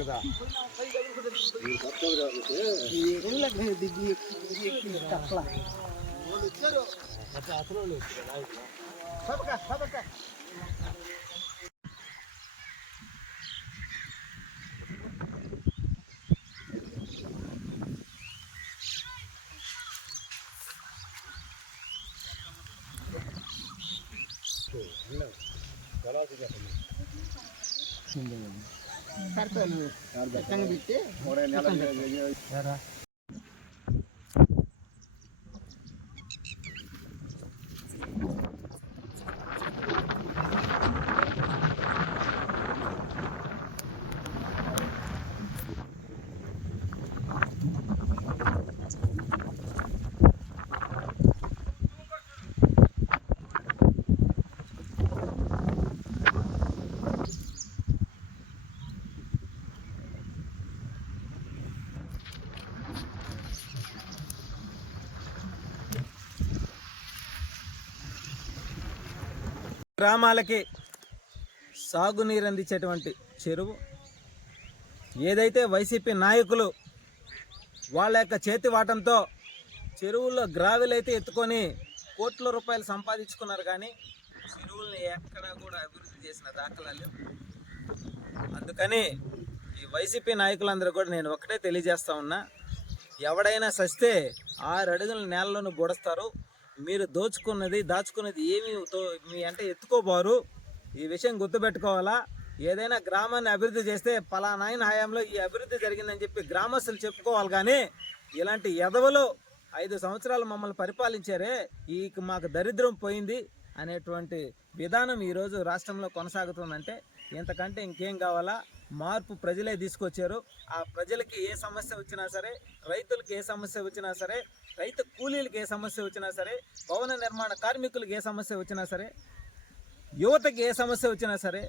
కదా గ్రామాలకి సాగునీరు అందించేటువంటి చెరువు ఏదైతే వైసీపీ నాయకులు వాళ్ళ యొక్క చేతి వాటంతో చెరువుల్లో గ్రావెల్ అయితే ఎత్తుకొని కోట్ల రూపాయలు సంపాదించుకున్నారు, కానీ చెరువుల్ని ఎక్కడా కూడా అభివృద్ధి చేసిన దాఖలాలు. అందుకని ఈ వైసీపీ నాయకులందరూ కూడా నేను ఒకటే తెలియజేస్తా ఉన్నా, ఎవడైనా సస్తే 6 అడుగుల నేలలోనూ బుడస్తారు. మీరు దాచుకున్నది ఏమి మీ అంటే ఎత్తుకోబారు. ఈ విషయం గుర్తుపెట్టుకోవాలా. ఏదైనా గ్రామాన్ని అభివృద్ధి చేస్తే పలానాయన హయాంలో ఈ అభివృద్ధి జరిగిందని చెప్పి గ్రామస్తులు చెప్పుకోవాలి, కానీ ఇలాంటి ఎదవలు 5 సంవత్సరాలు మమ్మల్ని పరిపాలించారే, మాకు దరిద్రం పోయింది అనేటువంటి విధానం ఈరోజు రాష్ట్రంలో కొనసాగుతుందంటే ఇంతకంటే ఇంకేం కావాలా? మార్పు ప్రజలే తీసుకొచ్చారు. ఆ ప్రజలకి ఏ సమస్య వచ్చినా సరే, రైతులకు ఏ సమస్య వచ్చినా సరే, రైతు కూలీలకు ఏ సమస్య వచ్చినా సరే, భవన నిర్మాణ కార్మికులకు ఏ సమస్య వచ్చినా సరే, యువతకి ఏ సమస్య వచ్చినా సరే